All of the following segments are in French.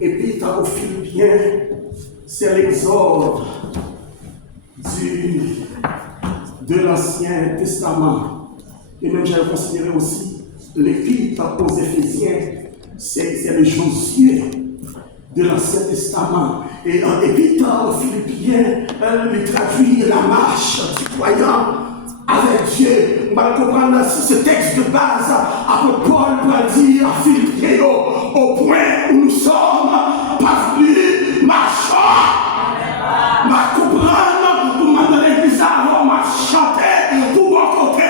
Épître aux Philippiens, c'est l'exode de l'Ancien Testament. Et même j'ai considéré aussi l'Épître aux Éphésiens, c'est le Josué de l'Ancien Testament. Et en Épître aux Philippiens, il traduit la marche du croyant avec Dieu. On va comprendre ce texte de base. Après Paul va dire à Philippiens, au point où nous sommes parvenus, marchons. On va comprendre pour m'en donner l'église avant, on va chanter pour mon côté,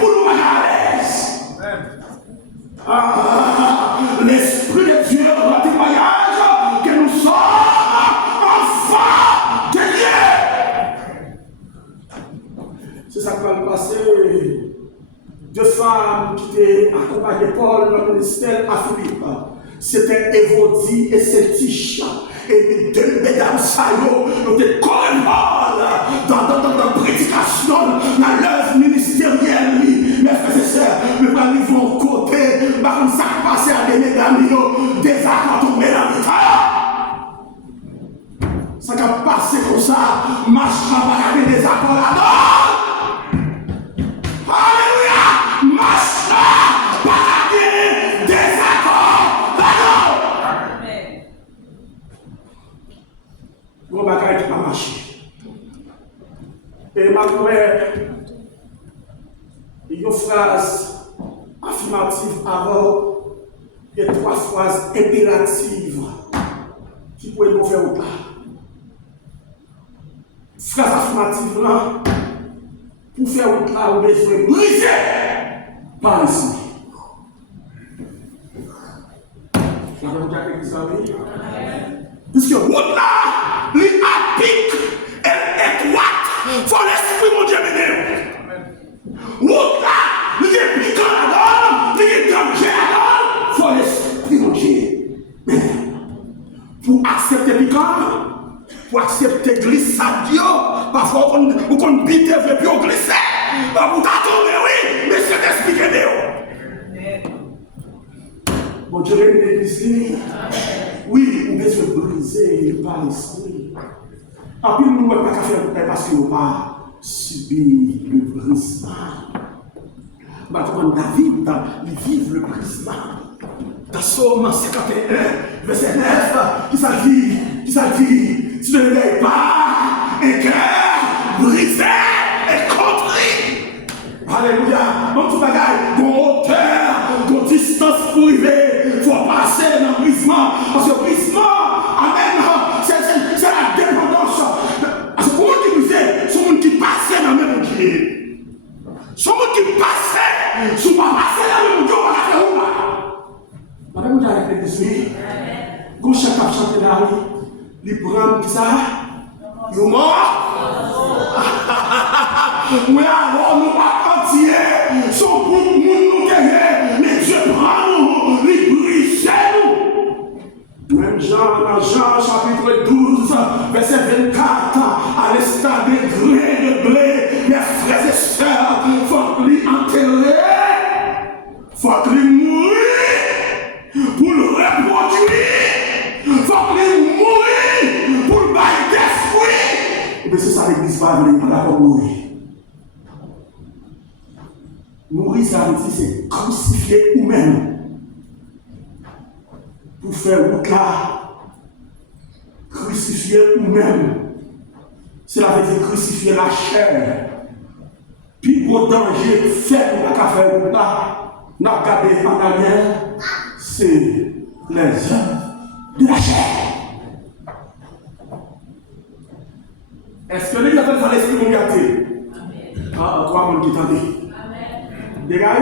pour nous mettre à l'aise. L'Esprit de Dieu dans le témoignage que nous sommes enfants de Dieu. C'est ça qui va nous passer. Deux femmes qui étaient accompagnées Paul dans le ministère à Philippe. C'était Évodie et Celtiche. Et deux mesdames Sayo, nous étaient collés dans la prédication, dans l'œuvre ministérielle. Mes frères et sœurs, nous arrivons au côté, par ça passe à des mesdames, des accords tombés dans le temps. Ça va passer comme ça, marche pas avec des accords là-dedans. Alléluia! Marche pas avec des accords là-dedans. Mon bagage n'a pas marché. Et malgré une phrase affirmative avant et trois phrases impératives qui pourraient nous faire au pas. Phrase affirmative là, pour faire au pas, on a besoin de briser par ici. Vous avez déjà quelque chose? Puisque route là, les apiques et étroite, il faut l'esprit mon Dieu mener. Route là, les piquants là-dedans, les dangers là-dedans, il faut l'esprit mon Dieu mener. Pour accepter piquant, pour accepter glissade, parfois on bite et puis on glisse. Pour t'attendre, oui, mais c'est d'expliquer. Mon Dieu mener l'église. Oui, on besoin de briser par l'esprit. En plus, nous ne pouvons pas faire parce qu'on va subir le brisement. David, il vit le brisement. Dans Somme 51, verset 9, qui s'agit, si je ne l'ai pas, un cœur brisé et contrit. Alléluia. Donc, tout bagaille, bon hauteur, bon distance pour arriver, il faut passer dans le brisement. Parce que le brisement, amen, c'est la dépendance. Parce que pour moi qui brisait, c'est le monde qui passait dans le même Dieu. C'est le monde qui passait, si on va passer dans le même Dieu, on va faire où là? Madame, vous avez l'église, quand chacun chante là, il prend qui ça? Il est mort? Oui, alors nous pas entier, son pour nous guérir, mais Dieu prend nous, il brise nous. Même Jean chapitre 12, verset 24, à l'instar des grains de blé, mes frères et sœurs, il faut qu'ils enterrer, il faut qu'ils mourir pour le reproduire, il faut qu'ils mourir pour le bail des fruits. Et bien c'est ça l'église va venir pour mourir. Mourir, ça veut dire c'est crucifier nous-mêmes pour faire route là, crucifier nous-mêmes. Cela veut dire crucifier la chair. Puis au danger, faire pour la faire route là, nous regarder en arrière, c'est les œuvres de la chair. Est-ce que les gens dans l'esprit vont gâter? Ah, trois monde qui t'entendent. Des gars,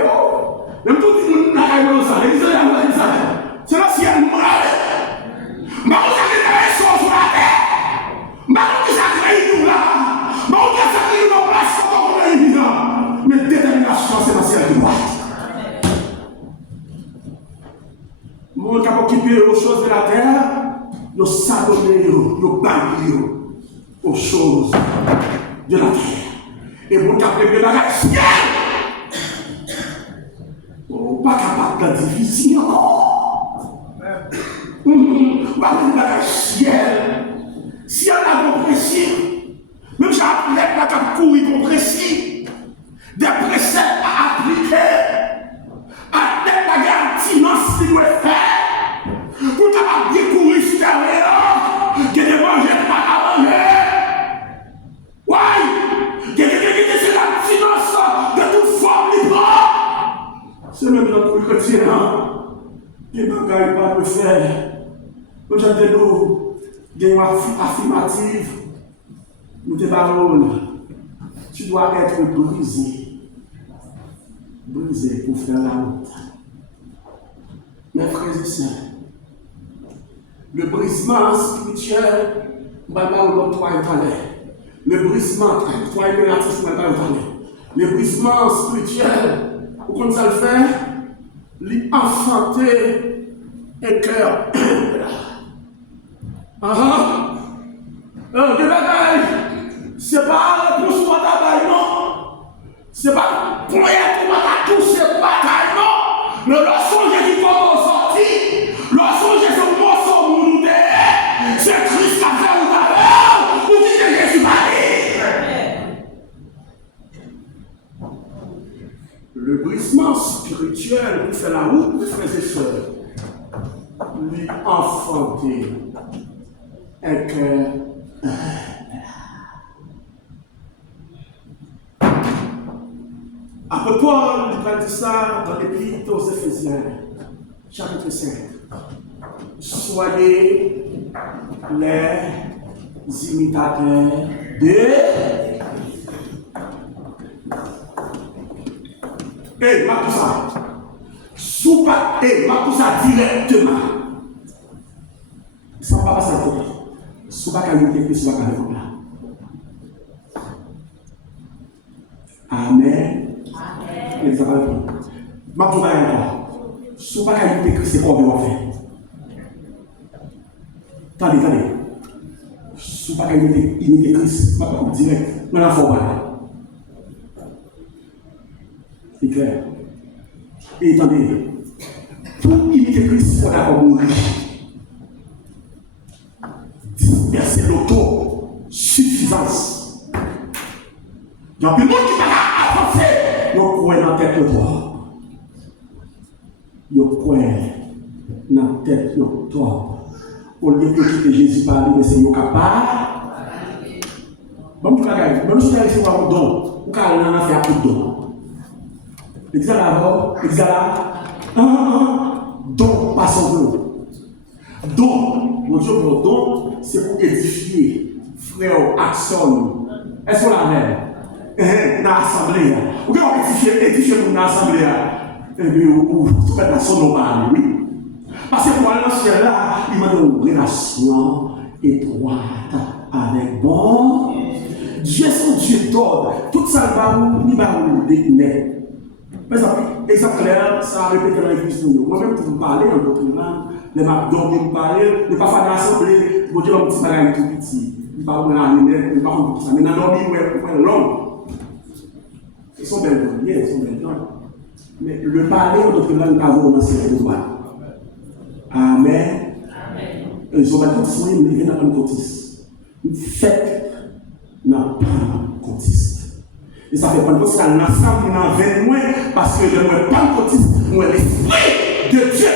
même tout le monde n'a pas eu ça. Les gens, c'est là si elle meurt. Mais on a des choses sur la terre. Mais on a sacré nous là. Mais on a sacré nous en place comme on est évident. Mais détermination, c'est la ciel de droite. Mon cap occupé aux choses de la terre, nous s'abonner, nous bailler aux choses de la terre. Et mon cap de la ciel. Pas capable de division. on va venir dans le ciel. Si on a un principe, même si on a courir un principe, des préceptes à appliquer, à la garantie qui doit faire, pour capable bien courir sur terre, que de manger, pas à manger. Ouais, que c'est la finance de toute forme libre. C'est même dans tout le quotidien. Il n'y a pas de faire. Nous avons des affirmatives. Nous te parlons. Tu dois être brisé. Brisé pour faire la route. Mes frères et sœurs, le brisement spirituel, le brisement, toi impératif, le brisement spirituel, pour qu'on ça le fait, lui enfanter un cœur. Des bagailles, c'est pas pour soi d'abaille, non. C'est pas pour être pour tous ces bagailles, non. Mais lorsqu'on Jésus comment sorti, lorsqu'on Jésus morceau nous c'est Christ qui a fait au travers, pour dire que Jésus le brisement spirituel qui fait la route, frères et sœurs, lui enfanter un cœur. Après Paul, il va dire ça dans l'Épître aux Éphésiens, chapitre 5. Soyez les imitateurs de. Matoussa. Soupa, Matoussa directement. Ça ne va pas passer à côté. Soupa qui a été fait, soupa qui a été fait. Amen. Amen. Matoussa encore. Soupa qui a été fait, c'est quoi qu'on va faire? Attendez. Soupa qui a été Christ, pas direct. Mais la forme. C'est clair. Et attendez, pour imiter Christ, il faut d'abord mourir. Disperser l'auto-suffisance. Il y a plus de monde qui va avancer. Il croit dans la tête de toi. Il croit dans la tête de toi. Au lieu de quitter Jésus par lui, mais c'est capable. Bon, tu vas gagner. Même si tu as reçu un don, ou quand on a fait un coup de don. Exala, don pas son don. Don, mon Dieu, mon don, c'est pour édifier, frère, action. Est-ce qu'on l'a même? Dans l'assemblée. Ou bien on édifier pour l'assemblée. Et bien, ou tout fait dans son nom, oui. Parce que pour l'ancien là, il m'a donné une relation étroite avec bon Dieu, son Dieu d'ordre. Tout ça va nous détenir. Par exemple, ça a répété dans l'église pour nous. Moi-même, pour vous parler en d'autres langues, les m'abdomen, pour parler, ne pas faire l'assemblée, pour dire un petit bagage tout petit. Il ne pas faire la lumière, il ne pas faire tout ça. Mais dans l'homme, il faut l'homme. Ils sont belles, ils sont belles. Mais le parler en d'autres langues, pas vous remercier le droit. Amen. Ils ont pas tout soigné, mais ils viennent dans le cotis. Faites dans le cotis. Et ça fait pas de ça l'ensemble dans 20 mois parce que je ne vois pas le cotis, moi l'esprit de Dieu.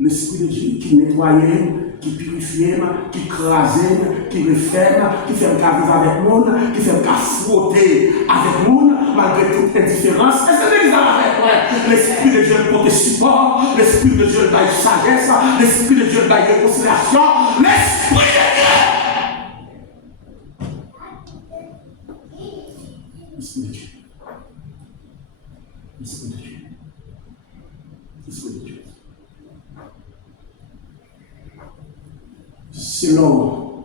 L'esprit de Dieu qui nettoyait, qui purifiait, qui crasait, qui referme, qui fait qu'à vivre avec le monde, qui fait qu'à frotter avec le monde, malgré toute indifférence. Est-ce que c'est ça avec moi? L'esprit de Dieu porte support, l'esprit de Dieu donne sagesse, l'esprit de Dieu donne réconciliation, l'esprit de Dieu. L'esprit de Dieu. L'esprit de Dieu. L'esprit de Dieu. Selon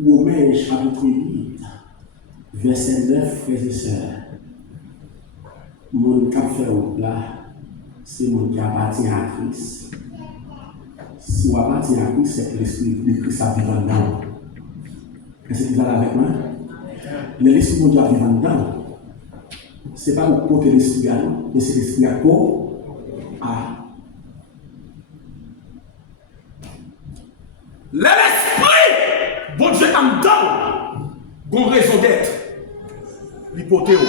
Romains chapitre 8, verset 9, frères et sœurs, mon cap fait là, c'est mon qui appartient à Christ. Si on appartient à Christ, c'est que l'esprit de Christ a vivant dedans. Est-ce que vous allez avec moi? Mais l'esprit de Dieu a vivant dedans. Ce n'est pas pour porter l'esprit à nous, mais c'est l'esprit à quoi? L'esprit, bon Dieu, en dedans, bon raison d'être. L'hypothèse.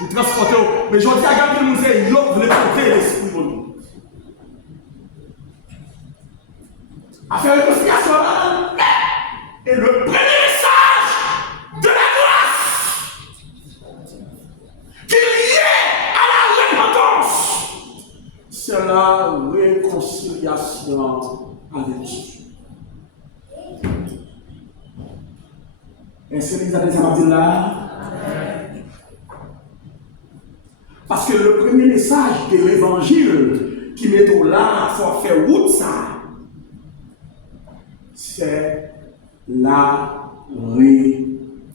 Vous transportez. Mais je dis à Gabriel, nous c'est l'autre, vous voulez porter l'esprit pour nous. À faire une conciliation là. Et le premier message de la grâce qui est lié à la repentance, c'est la réconciliation avec Dieu. Est-ce que les amis ça dit là? Parce que le premier message de l'évangile qui met au là, pour faire route ça, c'est la repentance.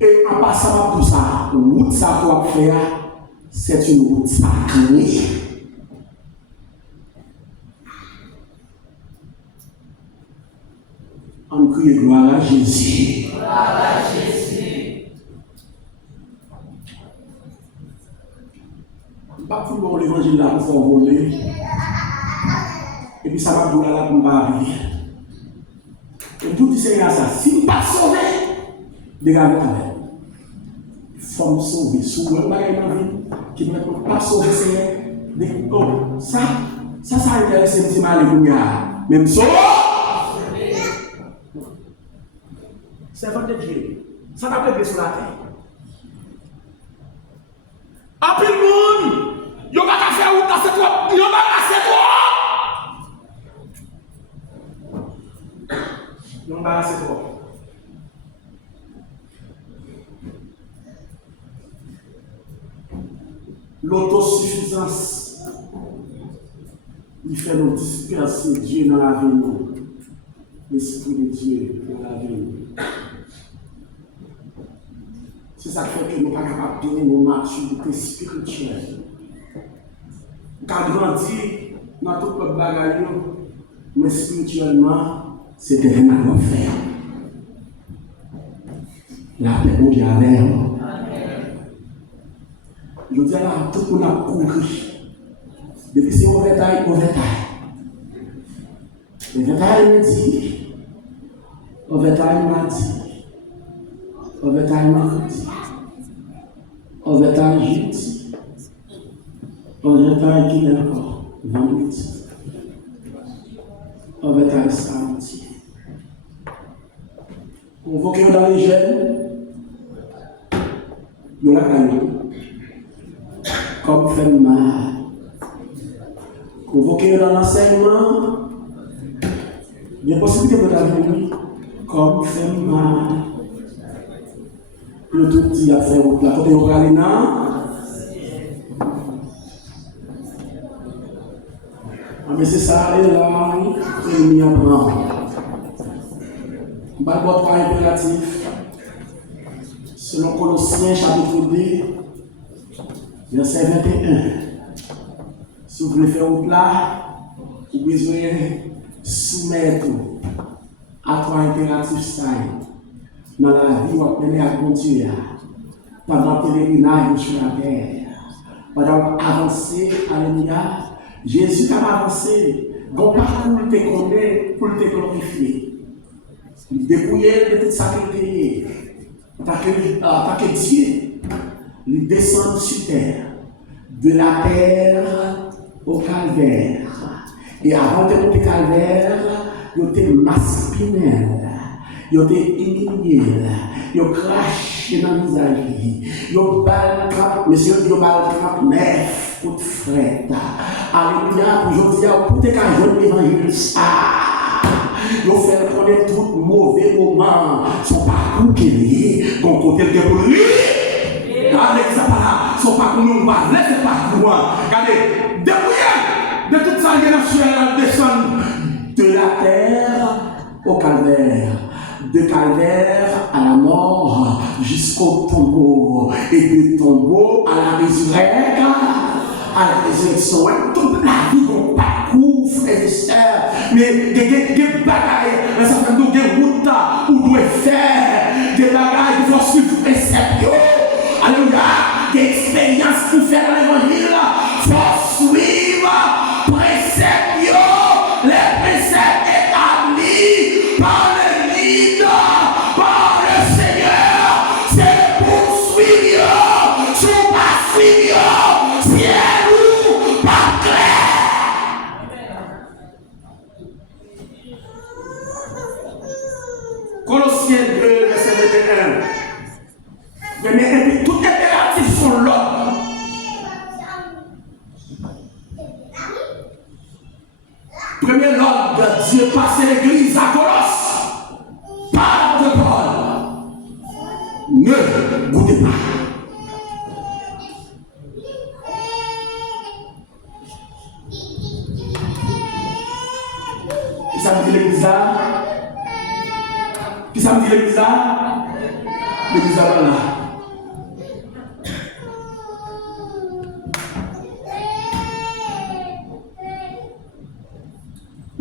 Et en passant par tout ça, route ça doit faire, c'est une route sacrée. On crie gloire à Jésus. Gloire à Jésus. Pas tout le monde l'évangile là pour faire voler. Et puis ça va pour là pour m'arriver. Et tout c'est ça. Si vous pas sauvé, dégagez avec. Il faut me sauver. Si vous n'avez pas envie, qui ne peut pas sauver, c'est oh, ça intéresse un petit mal et même ça. Servant de Dieu, ça n'a pas été sur la terre. En plus, le monde, il n'y a pas faire route dans cette route, il n'y a pas assez trop. Il n'y a pas assez trop. L'autosuffisance, il fait nous disperser Dieu dans la vie. L'Esprit de Dieu dans la vie. C'est ça qui fait que nous ne sommes pas capables de donner nos maturités spirituelles. Nous avons grandi dans tout le bagage, mais spirituellement, c'était rien à faire. La paix pour Dieu avec nous. Je dis là, tout le monde a couru. Depuis c'est overtime. Overtime m'a dit. Overtime mardi. Overtime jeudi. Overtime qui est encore vendredi. Overtime samedi. Convoqué dans les jeunes. Nous la gagnons. Comme fait mal. Convoqué dans l'enseignement. Il y a possibilité de la vie comme fait mal. Le tout dit à faire la côté au Galina. Mais c'est ça, et là, il y a un Bible 3 impératif. Selon Colossiens chapitre 2, verset 21. Si vous voulez faire route là, vous avez besoin soumettre à trois impératifs dans la vie, vous appelez à continuer pendant le pèlerinage sur la terre, pendant avancer, alléluia. Jésus a avancé, donc parcours te connaît pour te glorifier. Dépouiller de toute sacralité, parce que Dieu lui descend sur terre, de la terre au calvaire. Et avant de monter au calvaire, il était maspinel, il était humilié, il a craché dans le visage, il a baltrap, monsieur, il a baltrap neuf, pour fret. Alléluia, aujourd'hui, pour te cacher l'évangile, il a fait connaître tout mauvais moment, son parcours qu'il est, donc côté de pour lui. Regardez ça par là, son parcours nous va, laissez pas loin. Regardez, dépouillez de toute sa génération, descend de la terre au calvaire, de calvaire à la mort jusqu'au tombeau, et du tombeau à la résurrection, toute la vie qu'on parcourt, frères et sœurs, mais des bagailles, ça fait des routes où doit faire, des bagailles qui vont suivre préceptes. Alléluia, expérience pour faire l'évangile, il faut suivre préceptes, les préceptes établis par le guide, par le Seigneur. C'est pour suivre, si on pas suivre, ciel ou pas clair. Colossiens 2, verset 21. Mais tout impératif sont l'ordre. Premier l'ordre de Dieu, passer l'église à Colosse. Parle de Paul. Ne goûtez pas. Qui ça me dit l'église là? Qui ça me dit l'église là? L'église là.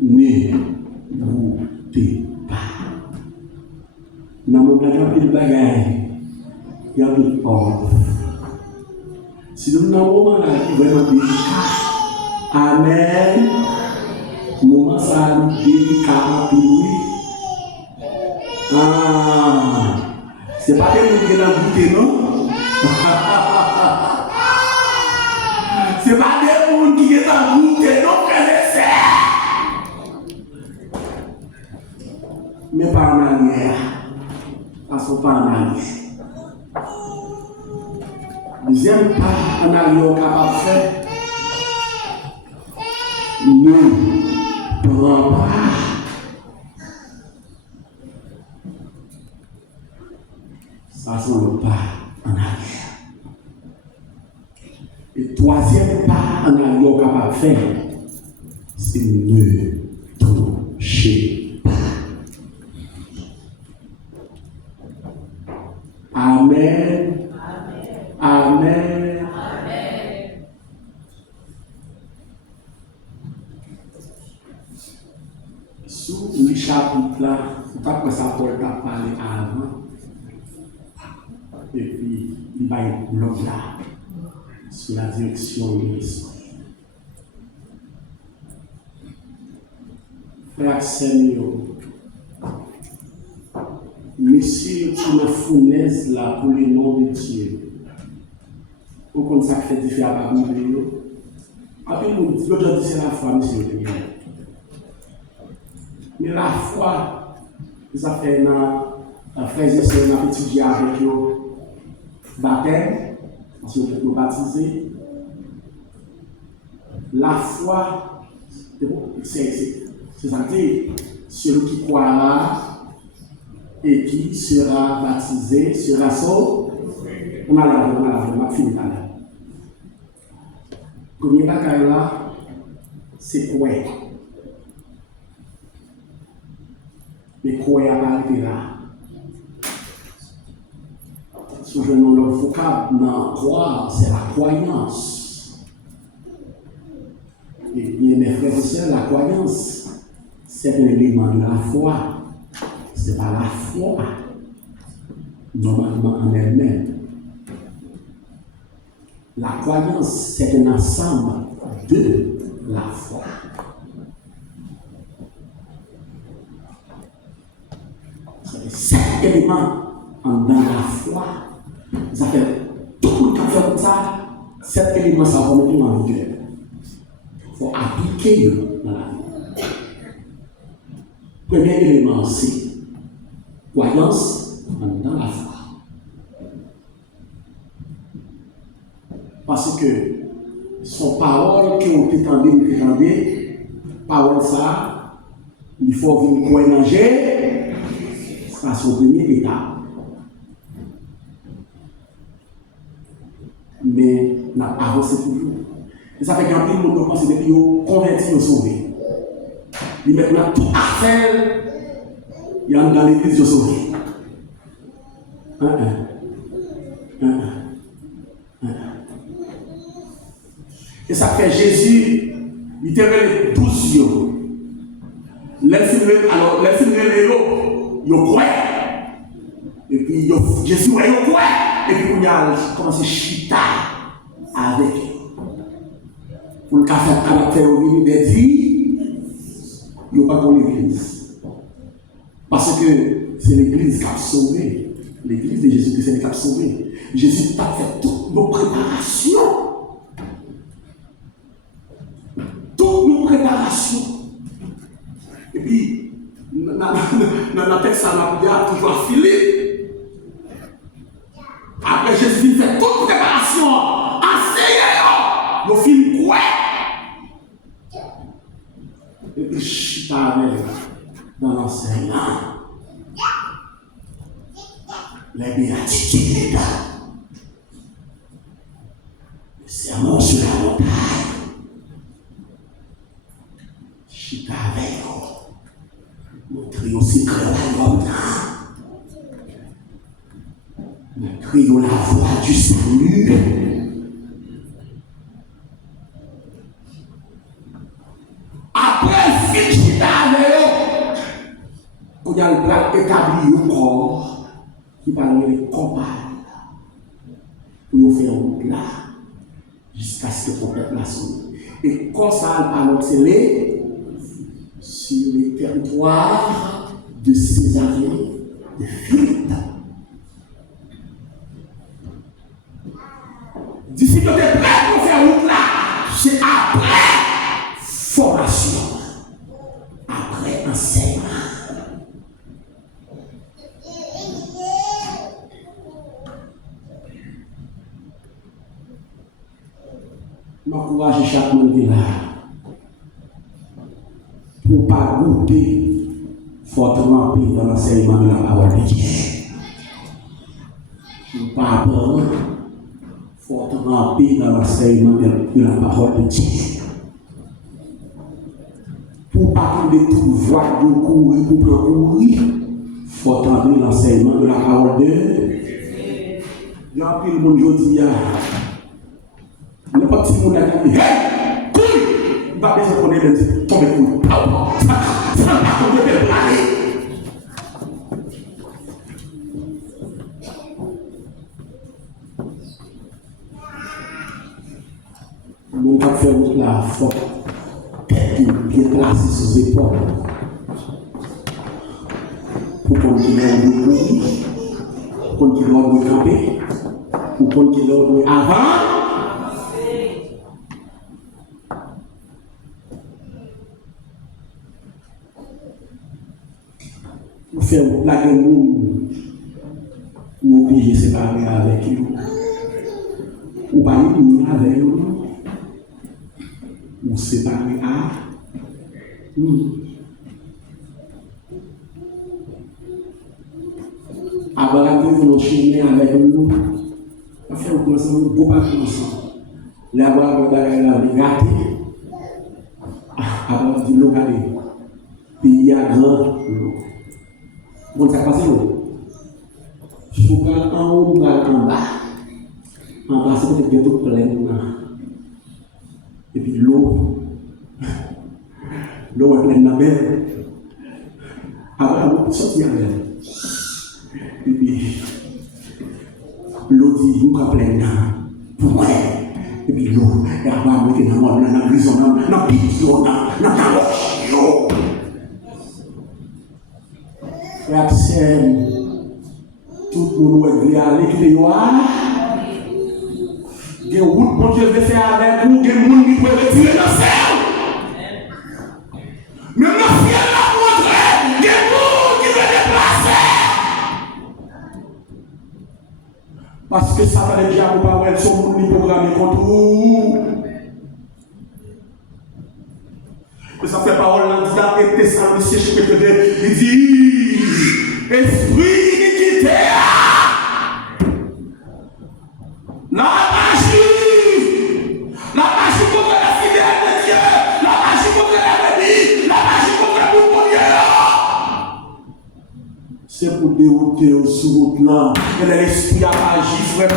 Ne goûtez pas. Dans mon bagage, il y a tout ordre. Si nous avons un moment là qui est vraiment délicat, amen. Moment ça délicat pour lui. Ah, c'est pas que nous qui avons goûté, non? C'est pas des gens qui ont goûté, non, frère et sœur. Mais pas en arrière. Parce qu'on pas en arrière. Deuxième pas en arrière capable de faire. Ne prends pas. Ça c'est le pas en arrière. Et troisième pas en arrière capable de faire, c'est ne toucher pas. Amen. Amen. Amen. Sous le chapitre là, après ça, Paul a parlé avant. Et puis, il va être bloc là, sur la direction de l'esprit. Frère Seigneur, monsieur qui m'a fournaise là pour le nom de Dieu. Vous comprenez ça qui fait différent à la Bible. Après, l'autre dit c'est la foi, monsieur. Mais la foi, ça fait un frère et sœur, on a étudié avec eux. Baptême, parce que nous baptiser. La foi, c'est ça dit, celui qui croira et qui sera baptisé sera sauvé. On a fini là. Premier bagage là, c'est quoi? Mais quoi à arriver là? Si je ne le vocable, non, croire, c'est la croyance. Et bien, mes frères et sœurs, la croyance, c'est un élément de la foi. Ce n'est pas la foi, normalement en elle-même. La croyance, c'est un ensemble de la foi. C'est 7 éléments dans la foi. Ça fait tout le temps faire comme ça. 7 éléments, ça va mettre en vigueur. Il faut appliquer dans la vie. Premier élément, c'est croyance dans la foi. Parce que son parole qui ont étendu, parole ça, il faut venir croire manger, ça c'est le premier étape. Mais n'a pas avancé toujours. Et ça fait qu'un peu de monde pense que depuis converti, sauvé. Il maintenant tout à faire, il y a dans l'église sauvé. Et ça fait Jésus, il était révélé 12 yeux. Alors, les films révélés, ils croient. Et puis Jésus, il croit. Et puis, on a commencé à chita avec eux. Pour le café de caractère au milieu des dits, il n'y a pas pour l'église. Parce que c'est l'église qui a sauvé. L'église de Jésus-Christ, c'est qui a sauvé. Jésus a fait toutes nos préparations. Toutes nos préparations. Et puis, dans la texte, ça m'a dit toujours à Philippe. Après, Jésus fait toute préparation. Asseyez-vous. Le film quoi? Et puis, chita avec dans l'enseignement. Les béatitudes. Le sermon sur la montagne. Chita avec vous. Montrer aussi que la montagne. Montrer la voie du salut. Après, fin chita avec vous. Quand il y a le plat établi au corps. Qui parle de campagne pour faire un plat jusqu'à ce que le prophète la sonne. Et quand ça parle sur les territoires de Césarée de Philippe. D'ici que tu es prêt pour faire un plat, c'est après formation, après enseignement. M'encourager chaque monde là pour ne pas goûter fortement dans l'enseignement de la parole de Dieu. Pour ne pas apprendre fortement dans l'enseignement de la parole de Dieu. Pour ne pas trouver toute voie de courir pour courir, fortement dans l'enseignement de la parole de Dieu. Il y a un peu de monde aujourd'hui. Le petit monde a dit, hey, cool! Il va bien se connaître et dire, tombez cool. Ça va tomber de blague. On va faire la faute, tête bien placée sur les épaules. Pour qu'on ait le courir, pour qu'on ait l'ordre de camper, pour qu'on ait l'ordre avant. Pour faire la guerre ou obligé de se séparer avec eux. Ou pas unir avec eux. Ou séparer à nous. Avant de nous chiner avec nous, on fait un beau parcours ensemble. Là-bas, on va aller gâter. Avant de nous regarder. Puis il y a grand. Bon, ça passe l'eau. Je peux pas en haut ou en bas. En bas, c'est peut-être tout plein. Et puis l'eau est pleine de la mer. Avant, on sortit avec elle. Et puis, l'eau dit, nous sommes plein pour et puis l'eau, et après, on est dans la prison, dans la pitié, dans la roche. Frère, tout le monde veut aller qui est noir. Il y a route bon Dieu veut faire avec vous, il y a des gens qui peuvent retirer dans le ciel. Même le ciel l'a montré, il y a des gens qui veulent déplacer. Parce que ça va déjà pour pas voir son monde programmé contre vous. Et ça fait parole dans le Thessaloniciens chapitre 2, il dit esprit d'iniquité, la magie contre la fidèle de Dieu, la magie contre la bénie, la magie contre le bon Dieu. C'est pour dérouter sur route là, et l'esprit a agi, frère,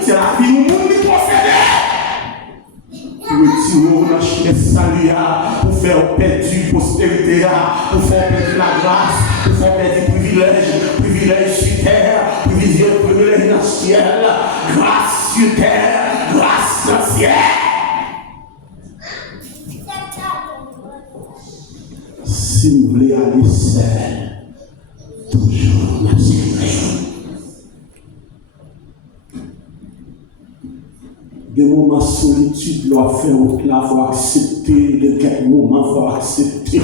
c'est la vie où le monde est possédé. Retirons la chaise saluaire pour faire perdre postérité, pour faire perdre la grâce, pour faire perdre privilège sur terre, privilège dans le ciel. Des moments de solitude, il faut accepter. De quelques moments, il faut accepter.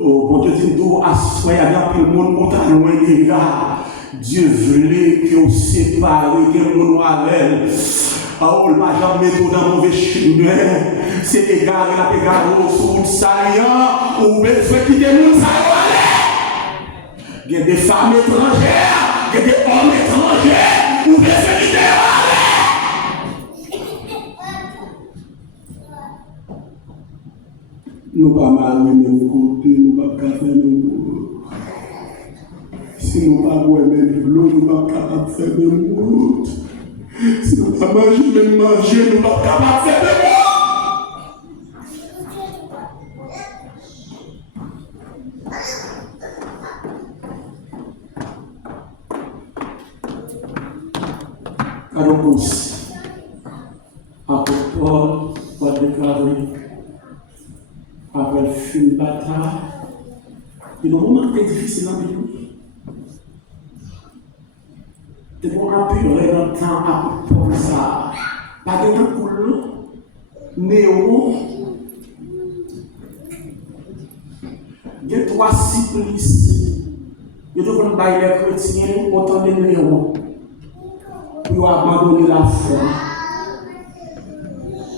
Oh, bon Dieu dit, d'où assoyer avec le monde, pour ta loin des gars. Dieu voulait que vous séparez, que vous nous avec. Oh, le major met dans mauvais chemin. C'est égaré, la égaré, sur le saillant, ou besoin de quitter le monde saillant. Il y a des femmes étrangères, il y a des hommes étrangers, ou besoin de quitter le monde. Nous ne pouvons pas aller même côté, nous ne pouvons pas faire même route. Si nous ne pouvons pas même l'eau, nous ne pouvons pas faire même route. Si nous ne pouvons pas manger, nous ne pouvons pas faire même route. Alors, apôtre Paul va déclarer après le film de bataille, il y a un moment très difficile dans la vie. C'est pour appuyer dans le temps pour ça. Pas de temps pour l'eau, néo. Il y a 3 supplices. Il y a des bailleurs chrétiens, autant de néo. Pour abandonner la foi.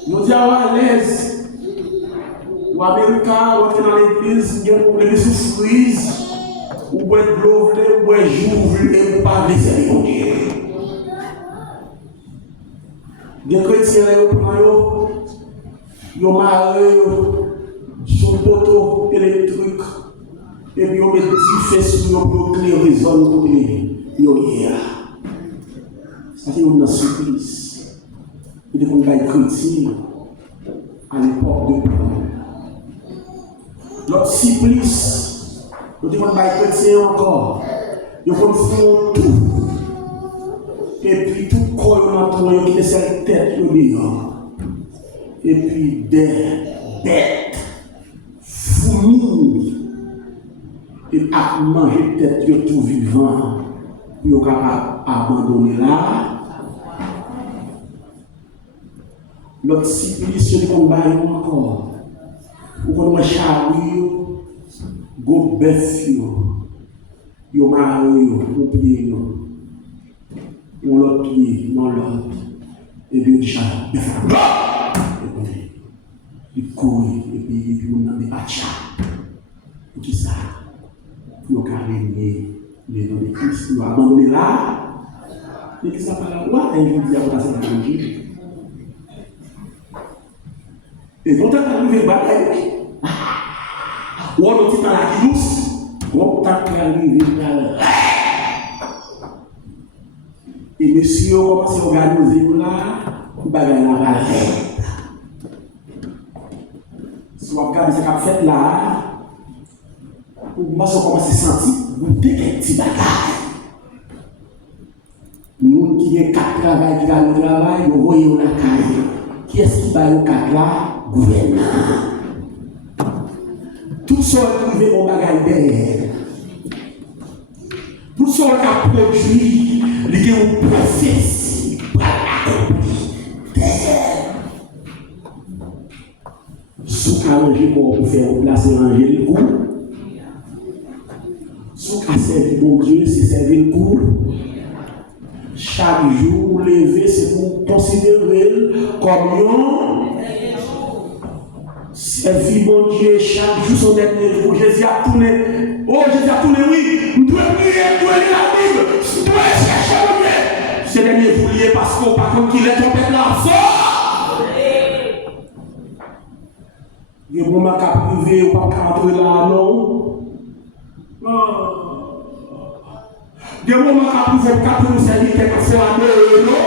Nous disons à l'aise. Ou Américain, ou dans l'église, ou l'église souffrise, ou boire de l'eau, ou boire de jour, ou pas laisser mon Dieu. Les chrétiens, ils ont marré sur le poteau électrique, et puis ils ont mis du feu sur eux pour éclairer les zones pour les ça fait une surprise. Il y a des chrétiens à l'époque de Paul. L'autre supplice, nous devons être chrétiens encore. Nous devons faire tout. Et puis tout corps dans notre qui est cette tête et puis des bêtes, fourmis, et à manger tête de tout vivant, pour capable abandonner là. L'autre supplice, nous devons encore. Ou quand on charlie, go bœuf, yo mari, yo pied, on l'autre pied, non l'autre, et puis il charlie, il court, et puis on a des bachas. Pour qui ça? Pour carrément les noms de Christ, nous abandonner là, et qui ça par la loi, et il dit à vous c'est l'évangile. Et quand on est arrivé à la bataille, ou on est dans la douce, on est arrivé à la et monsieur commence à organiser là, pour bagailler la bataille. Si on regarde ce qu'on fait là, on commence à sentir, vous dégueulez petit bagaille. Nous qui avons 4 travail, qui avons le travail, nous voyons la caille. Qui est-ce qui va au 4 là? Gouvernement. Tout ce qui est au bagage derrière. Tout ce qui a produit, il y a une prophétie pour l'accomplir derrière. Ce qui a rangé pour faire placer ranger le coup. Ce qui a servi mon Dieu, c'est servir le coup. Chaque jour, lever, c'est pour considérer comme un. Servir mon Dieu chaque jour son dernier jour. Jésus a tourné. Oh, Jésus a tourné, oui. Nous devons prier, nous devons lire la Bible. Nous devons chercher mon Dieu. Ce dernier jour, lié parce qu'on par contre qu'il est trompé là. Il y a un moment qui a privé ou pas qu'à entrer là, non. Il y a un moment qui a privé ou qu'à nous servir quelque chose à nous, non.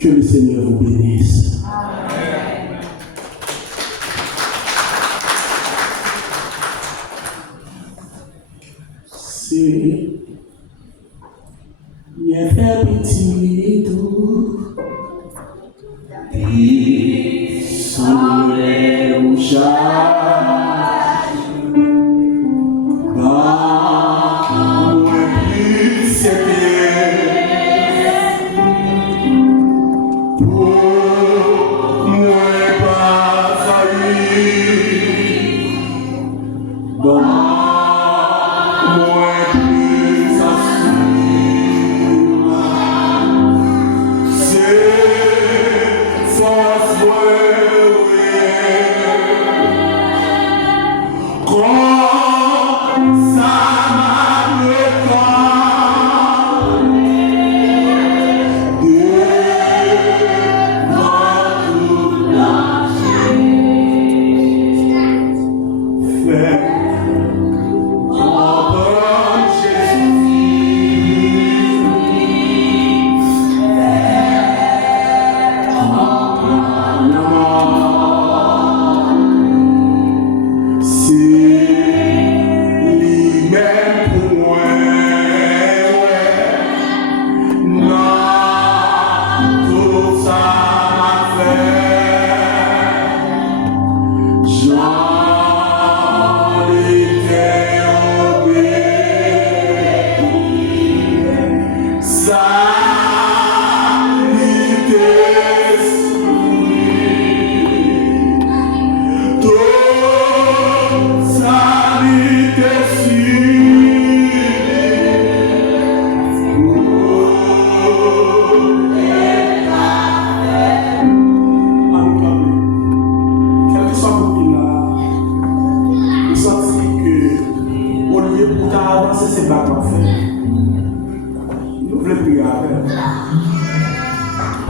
Que le Seigneur vous bénisse. Amen. C'est bien fait petit tout.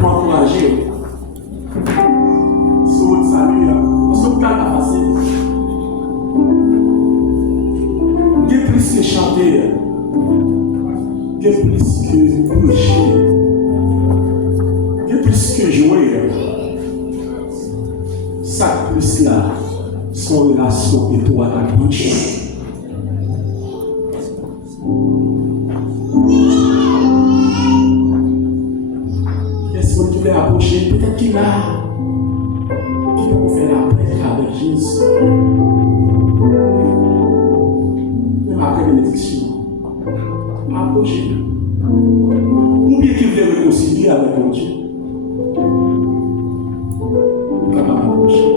pour encourager. Sur votre salut, parce que le cas est facile. Il y a plus que chanter, il y a plus que prêcher, il y a plus que jouer. Ça plus là, son relation étroite avec Dieu. Est-ce que tu veux approcher? Peut-être qu'il a faire la paix avec Jésus. Même après bénédiction. Approcher. Ou bien qu'il veut réconcilier avec mon Dieu. Capable d'approcher.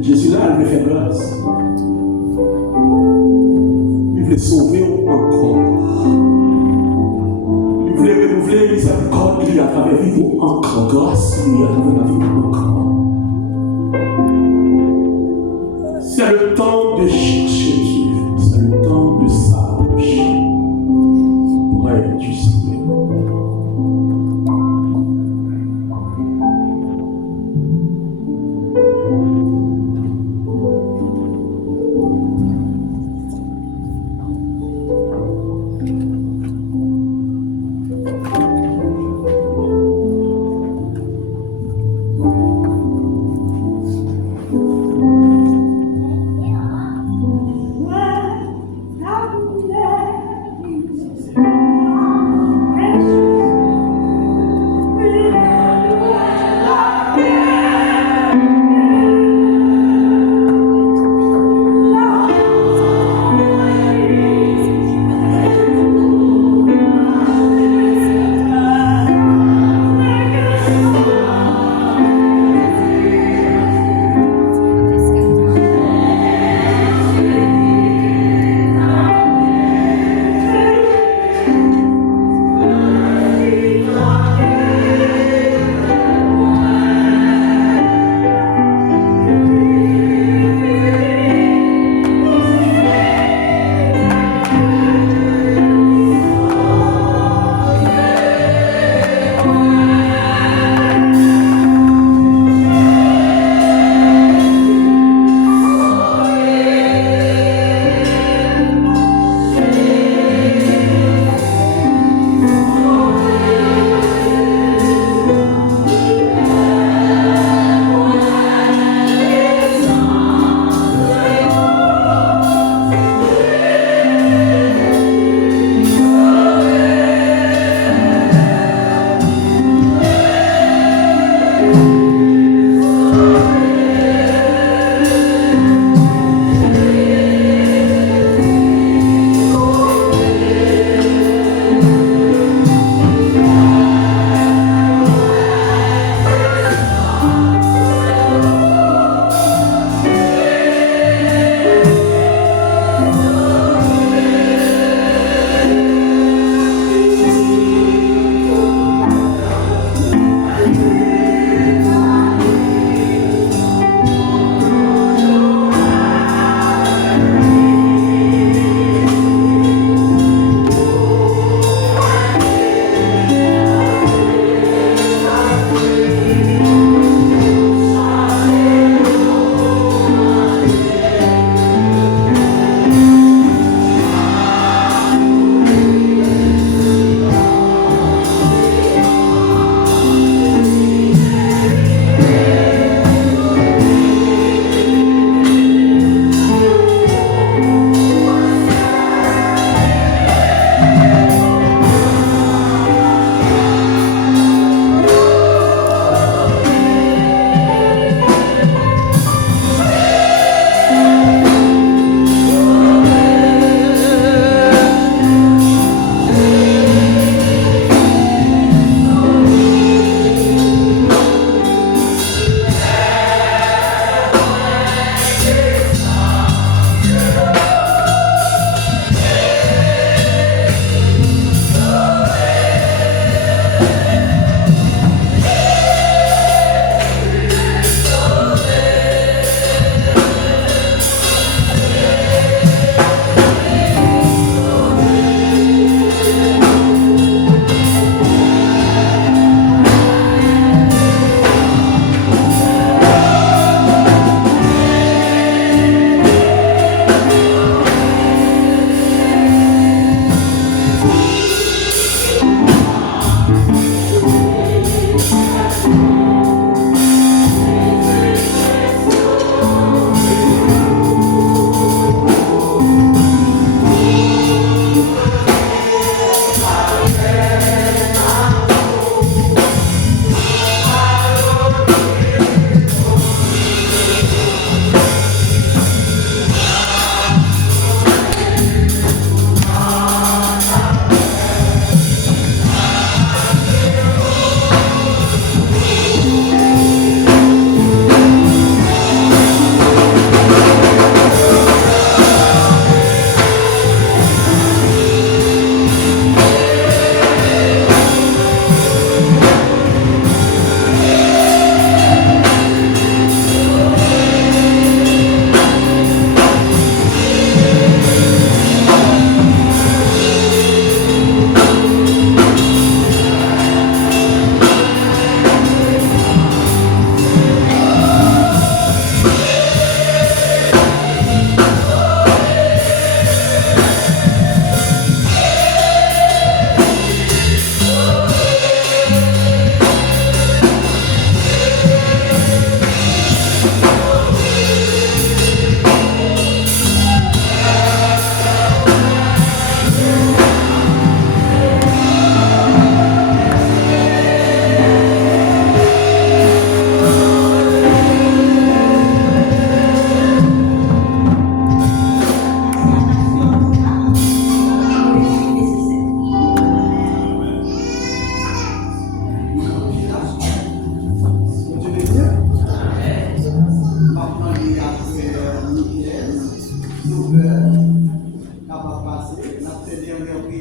Jésus là, il me fait grâce. Il veut sauver encore. Il voulait renouveler miséricorde à travers vous encore, grâce à travers la vie encore. C'est le temps de chercher Dieu, c'est le temps de s'approcher près du Seigneur.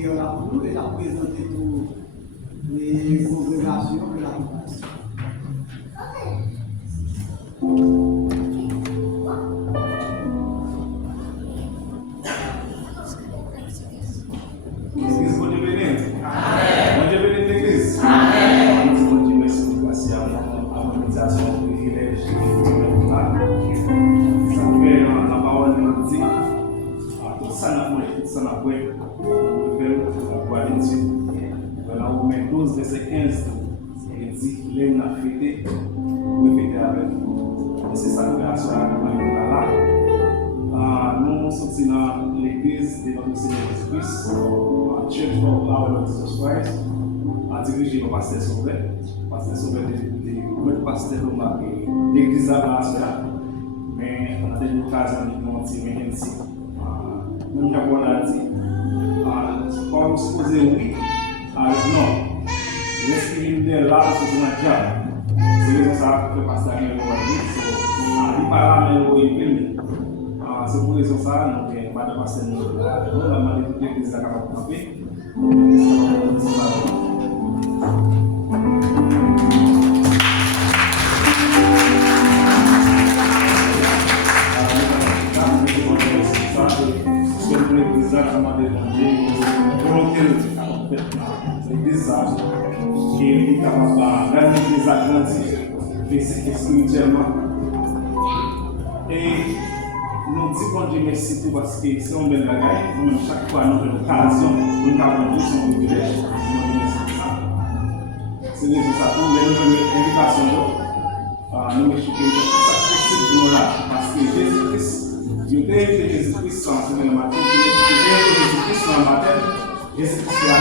prière là pour nous et la présenter pour les congrégations de la population. L'église, bon Dieu bénisse. Bon Dieu bénisse l'église. Bon Dieu merci de passer à l'organisation privilège ça fait la parole de Dieu. Tout ça n'a pas voilà, Romains 12, verset 15, il dit qu'il a fêté, vous fêtez avec nous. Et c'est ça que nous avons là. Nous sommes dans l'église de notre Seigneur Jésus-Christ, Church of Our Lord Jesus Christ, dirigé par Pasteur Sauvet. Pasteur Sauvet est le pasteur de l'église à mais on a eu l'occasion de dire ici. Nous avons dit, quand vous supposez oui, non, l'esprit de là, c'est un diable. C'est comme ça que le pasteur a dit. Il parle mais il c'est pour les autres, nous ne pas de passer nous avons demandé que l'église a capable de camper. L'église qui est capable d'agrandir spirituellement. Et nous disons Dieu merci parce que c'est un bel bagage. Nous, chaque fois, nous avons l'occasion de nous avoir son privilège. C'est déjà ça pour les nouvelles invitations. Nous expliquons tout ça possible pour nous là. Parce que Jésus-Christ, Dieu a invité Jésus-Christ en semaine matin, Jésus-Christ en matin, Jésus-Christ est là.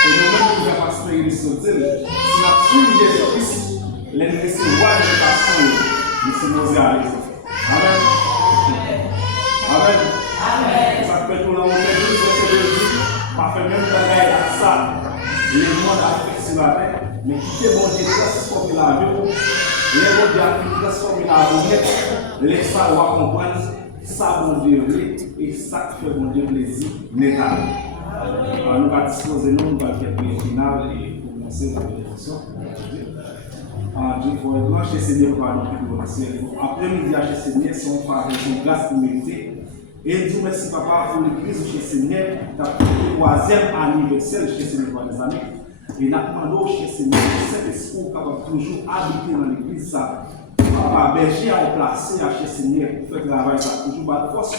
Et nous-mêmes, nous avons passé les sauter. Si la foule Jésus-Christ, les recevoir de façon, nous sommes posés à l'église. Amen. Amen. Amen. Ça fait tout le monde pas faire même bagaille à ça. Les monde affectent avec, mais quitter mon Dieu transformer la vie. Les mon Dieu transformer la vie. Laissez-moi comprendre ça mon Dieu et ça fait mon Dieu plaisir négatif. Nous allons disposer nous va faire le final et commencer la bénédiction. Dieu faut être chez Seigneur pour nous remercier. Après-midi chez Seigneur, si on parle de grâce pour mériter. Et Dieu merci papa pour l'église chez Seigneur, le 3e anniversaire chez Seigneur pour les amis. Et nous demandons chez Seigneur, cet esprit capable toujours habiter dans l'église ça. Papa berger à placer chez Seigneur pour faire travail ça, toujours pas force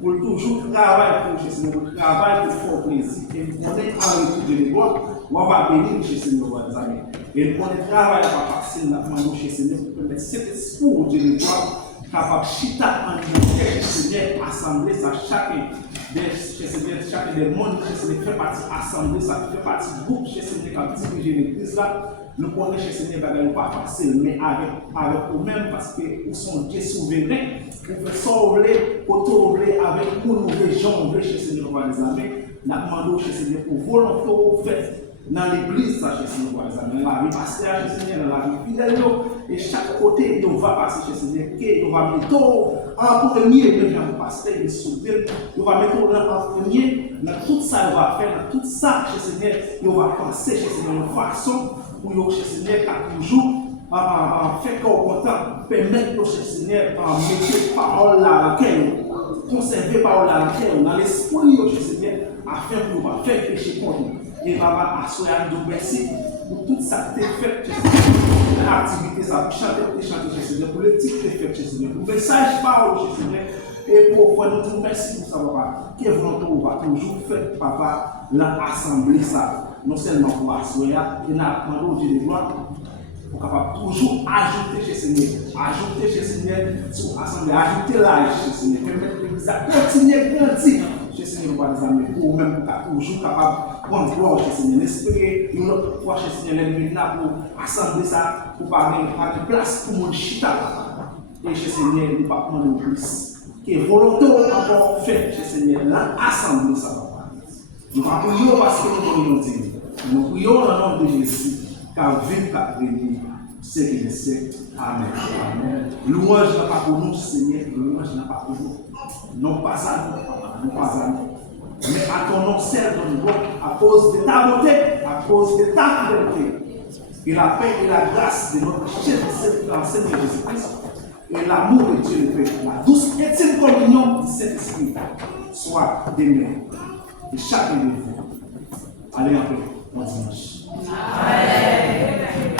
pour toujours travailler pour chez Seigneur, pour travailler pour faire plaisir. Et nous connaissons en retour de l'église, on va bénir chez Seigneur pour les amis. Et nous connaissons travail à passer, nous demandons chez Seigneur pour permettre cet esprit de l'église capable de chita en unité chez Seigneur, assembler ça chacun des mondes chez Seigneur fait partie assemblée, ça fait partie du groupe chez Seigneur qui dirige l'église là. Nous connaissons chez Seigneur pas facile, mais avec nous-mêmes parce que nous sommes Dieu souverain, nous faisons sauver, autoroler avec nous, nous régions chez Seigneur pour les amis. Nous demandons chez Seigneur pour volonté au fait. Dans l'église, ça, chez Seigneur, par exemple, dans la vie pasteur, chez Seigneur, dans la vie fidèle, et chaque côté, on va passer chez Seigneur, on va mettre en premier, le pasteur, il sauver, on va mettre en premier, dans tout ça, on va faire, dans tout ça, chez Seigneur, on va passer chez Seigneur, de façon où chez Seigneur, qui toujours fait qu'on content, permettre chez Seigneur, mettre parole là, laquelle, conserver parole là, laquelle, dans l'esprit chez Seigneur, afin de ne pas faire péché contre nous. Et papa, assoyer nous merci pour toute ça qui est fait, l'activité, ça, pour chanter chez Seigneur, pour le titre qui est fait chez Seigneur, pour le message parole chez Seigneur, et pour nous dire merci pour ça, papa, qui est volonté, on va toujours faire, papa, l'assemblée, ça, non seulement pour assoyer, et nous demandons au Dieu de gloire, pour capable toujours ajouter chez Seigneur, sur l'assemblée, ajouter l'âge chez Seigneur, permettre l'église à continuer à grandir. Chez Seigneur, pour les amis, ou même pour toujours capable de prendre gloire chez Seigneur, espérer une autre fois chez Seigneur, les pour assembler ça, pour parler de place pour mon chita. Et chez Seigneur, nous ne pas prendre plus. Et volonté encore fait chez Seigneur, là, assembler ça. Nous prions parce que nous voulons dire. Nous prions au nom de Jésus, car vive la bénie, c'est qu'il est. Amen. Amen. Louange n'a pas pour nous, Seigneur, louange n'a pas pour nous. Non pas ça, non pas ça. Mais à ton nom seul, à cause de ta bonté, à cause de ta fidélité, et la paix et la grâce de notre cher Seigneur Jésus-Christ, et l'amour de Dieu le Père, la douce intime communion du Saint-Esprit, soit demeuré de chacun de vous. Allez en paix, bon dimanche. Amen.